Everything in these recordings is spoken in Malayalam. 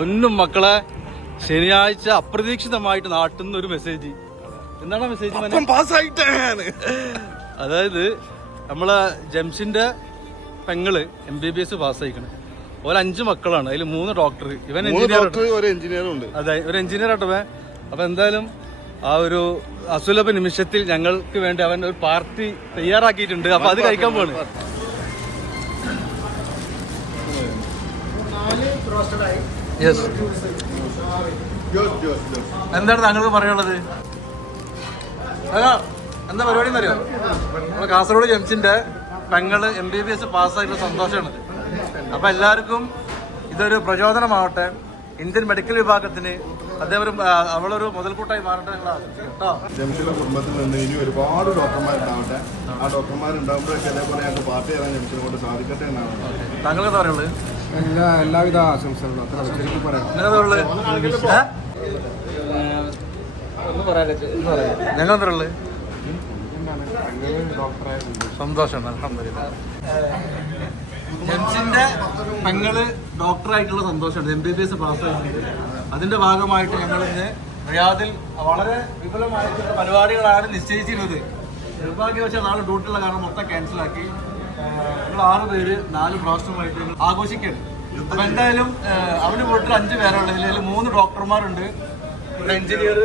ഒന്നും മക്കളെ ശനിയാഴ്ച അപ്രതീക്ഷിതമായിട്ട് നാട്ടിൽ നിന്ന് ഒരു മെസ്സേജ്. എന്താണ് മെസ്സേജ്? അതായത് നമ്മളെ ജംഷിന്റെ പെങ്ങള് MBBS പാസ്സായിക്കണ്. ഒരു 5 മക്കളാണ്, അതിൽ 3 ഡോക്ടർ. ഇവൻ എഞ്ചിനീയറുണ്ട്. അതെ, ഒരു എഞ്ചിനീയർ ആട്ടവേ. അപ്പൊ എന്തായാലും ആ ഒരു അസുലഭ നിമിഷത്തിൽ ഞങ്ങൾക്ക് വേണ്ടി അവൻ ഒരു പാർട്ടി തയ്യാറാക്കിയിട്ടുണ്ട്. അപ്പൊ അത് കഴിക്കാൻ പോണ്. എന്താണ് താങ്കൾക്ക് പറയാനുള്ളത്? എന്താ പരിപാടി എന്നറിയോ? നമ്മളെ കാസർഗോഡ് ജംഷിന്റെ പെങ്ങള് MBBS പാസ്സായിട്ടുള്ള സന്തോഷമാണ്. അപ്പൊ എല്ലാവർക്കും ഇതൊരു പ്രചോദനമാവട്ടെ. ഇന്ത്യൻ മെഡിക്കൽ വിഭാഗത്തിന് അദ്ദേഹം അവളൊരു മുതൽക്കൂട്ടായി മാറട്ടെ. ജംഷിന്റെ കുടുംബത്തിൽ നിന്ന് ഇനി ഒരുപാട് ഡോക്ടർമാരുണ്ടാവട്ടെ. ആ ഡോക്ടർമാരുണ്ടാകുമ്പോഴൊക്കെ അതേപോലെ ഞങ്ങൾക്ക് പാർട്ടി തരാൻ ജംഷിനെ കൊണ്ട് സാധിക്കട്ടെ എന്നാണ്. താങ്കൾക്ക് എന്താ പറയുള്ളത്? എല്ലാവിധ ആശംസകളും. ശരിക്കും പറയാം. ഞങ്ങൾ എന്താ പറയുള്ളത്? സന്തോഷമാണ്. അൽഹംദുലില്ലാഹ്. ജംഷിന്റെ പെങ്ങള് ഡോക്ടറായിട്ടുള്ള സന്തോഷമാണ്. MBBS പാസ്സായിട്ടുണ്ട്. അതിന്റെ ഭാഗമായിട്ട് ഞങ്ങൾ ഇന്ന് റിയാദിൽ വളരെ വിപുലമായിട്ടുള്ള പരിപാടികളാണ് നിശ്ചയിച്ചിരുന്നത്. നിർഭാഗ്യവശാൽ നാളെ ഡ്യൂട്ടിയുള്ള കാരണം മൊത്തം ക്യാൻസലാക്കി. ഞങ്ങൾ 6 പേര് 4 പ്രാവശ്യമായിട്ട് ഞങ്ങൾ ആഘോഷിക്കുകയാണ്. അപ്പൊ എന്തായാലും അവന് വീട്ടിൽ 5 പേരുള്ളത്. ഇതിൽ 3 ഡോക്ടർമാരുണ്ട്, ഒരു എഞ്ചിനീയർ,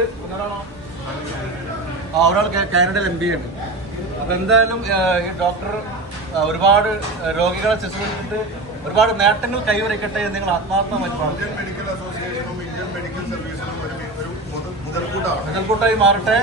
ഒരാൾ കാനഡയിൽ MBA ഉണ്ട്. അപ്പൊ എന്തായാലും ഈ ഡോക്ടർ ഒരുപാട് രോഗികളെ ശുശ്രൂഷിച്ചിട്ട് ഒരുപാട് നേട്ടങ്ങൾ കൈവരിക്കട്ടെ എന്ന് നിങ്ങൾ ആത്മാർത്ഥമായിട്ട് ഇന്ത്യൻ മെഡിക്കൽ അസോസിയേഷനും ഇന്ത്യൻ മെഡിക്കൽ സർവീസിനും ഒരു മുതൽക്കൂട്ടായി മാറട്ടെ.